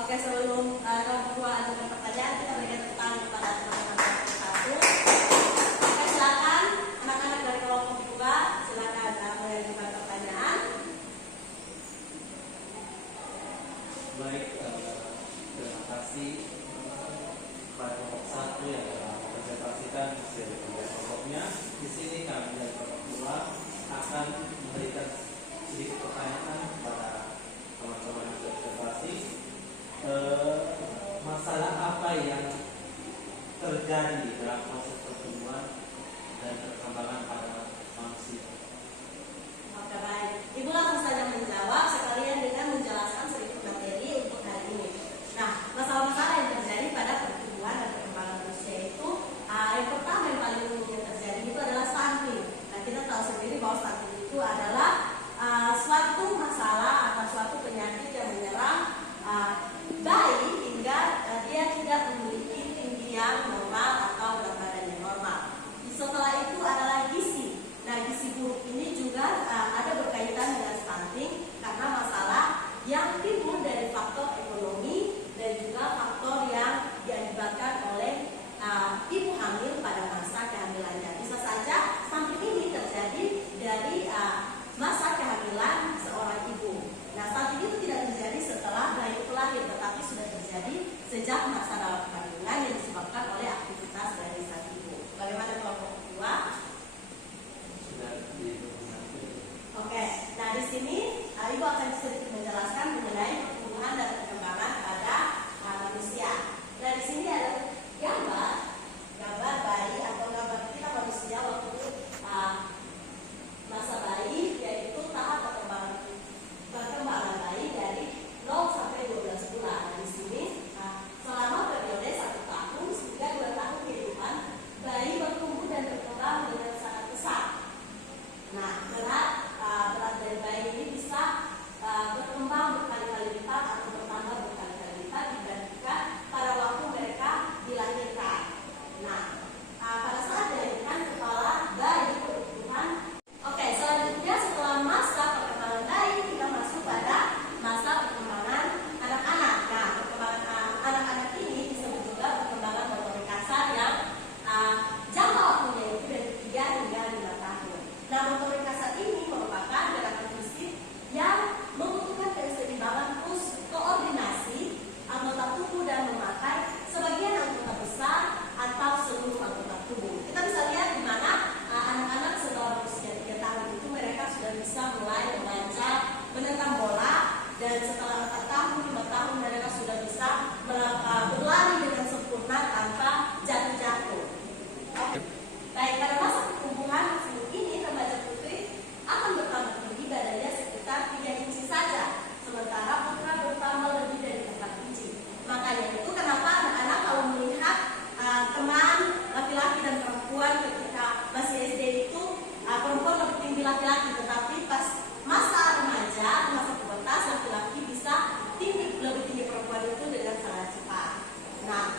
Oke, sebelum orang tua ajukan pertanyaan, kita berikan tepuk kepada teman-teman satu. Oke, silakan anak-anak dari kelompok 2, silakan mengajukan pertanyaan. Baik, terima kasih pada kelompok 1 yang telah mempresentasikan hasil kelompoknya. Di sini kami dari kelompok 2 akan memberikan sedikit pertanyaan kepada teman-teman yang sudah presentasi. Masalah apa yang terjadi dalam proses pertumbuhan dan perkembangan pada manusia? Oke, baik. Ibu langsung saja menjawab sekalian dengan menjelaskan sedikit materi untuk hari ini. Nah, masalah-masalah yang terjadi pada pertumbuhan dan perkembangan manusia itu, yang pertama yang paling umum yang terjadi itu adalah stunting. Nah, kita tahu sendiri bahwa stunting itu adalah suatu masalah atau suatu penyakit yang menyerang bayi hingga dia tidak memiliki tinggi yang normal atau berat badan yang normal. Setelah itu adalah gizi. Nah, gizi buruk ini juga ada berkaitan dengan stunting karena masalah yang timbul dari faktor ekonomi dan juga faktor yang diakibatkan oleh ibu hamil pada masa kehamilannya. Bisa saja stunting ini terjadi dari masa kehamilan seorang ibu. Nah, stunting itu tidak terjadi setelah bayi itu lahir, tetapi sudah terjadi sejak masa dalam kehamilan yang disebabkan oleh aktivitas dari sang ibu. Bagaimana kelompok 2? Oke, nah di sini ibu akan sedikit menjelaskan mengenai pertumbuhan dan perkembangan pada manusia. Nah di sini ada gambar bayi atau gambar kita manusia waktu masa bayi, yaitu tahap perkembangan bayi dari 0 sampai 12 bulan. Nah di sini selama periode 1 tahun hingga 2 tahun kehidupan, bayi bertumbuh dan berkembang dengan sangat pesat. Nah, berat dari bayi ini bisa berkembang berkali-kali lipat atau bertambah berkali-kali lipat dibandingkan pada waktu mereka dilahirkan. Nah, pada saat dilahirkan kepala bayi berukuran. Oke, selanjutnya setelah masa perkembangan bayi kita masuk pada masa perkembangan anak-anak. Nah, perkembangan anak-anak ini disebut juga perkembangan motorik kasar yang jangka waktunya itu dari 3 hingga 5 tahun. Nah, motorik kasar ini merupakan gerakan fisik yang membutuhkan keseimbangan koordinasi anggota tubuh dan memakai sebagian anggota besar atau seluruh anggota tubuh. Kita bisa lihat di mana anak-anak setelah berusia 3 tahun itu mereka sudah bisa mulai membaca, menentang bola, dan setelah 4 tahun, 5 tahun mereka sudah bisa berlari dengan sempurna tanpa jatuh-jatuh. Baik, pada masa pertumbuhan ini remaja putri akan bertambah tinggi badannya sekitar 3 inci saja, sementara putra bertambah lebih dari 4 inci. Makanya itu kenapa anak-anak kalau melihat teman laki-laki dan perempuan ketika masih SD itu perempuan lebih tinggi laki-laki, tetapi pas masa remaja, masa pubertas, laki-laki bisa lebih tinggi perempuan itu dengan sangat cepat. Nah,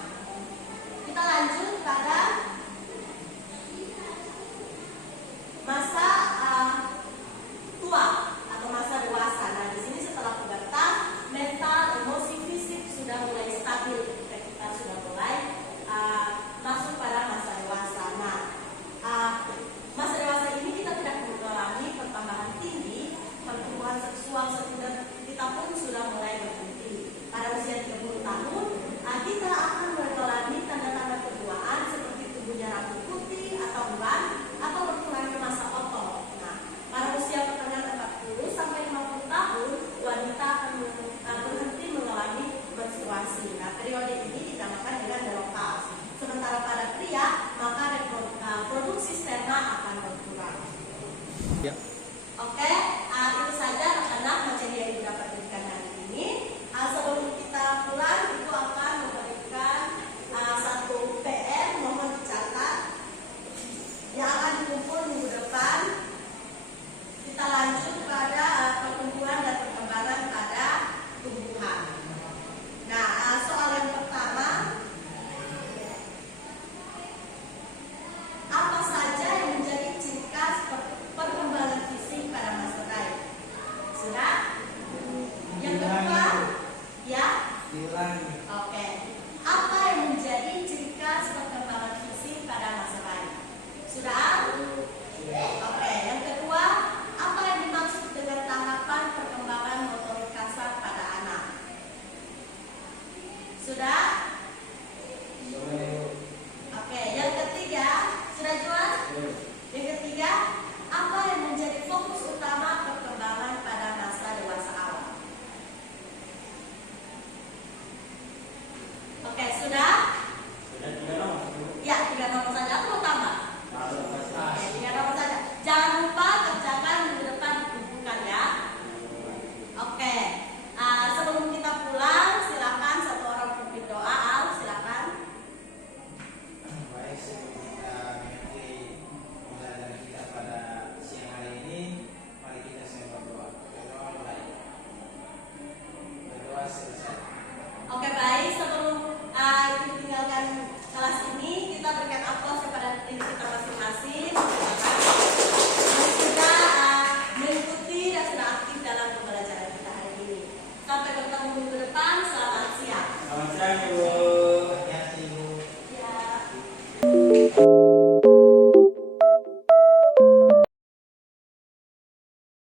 Thank you.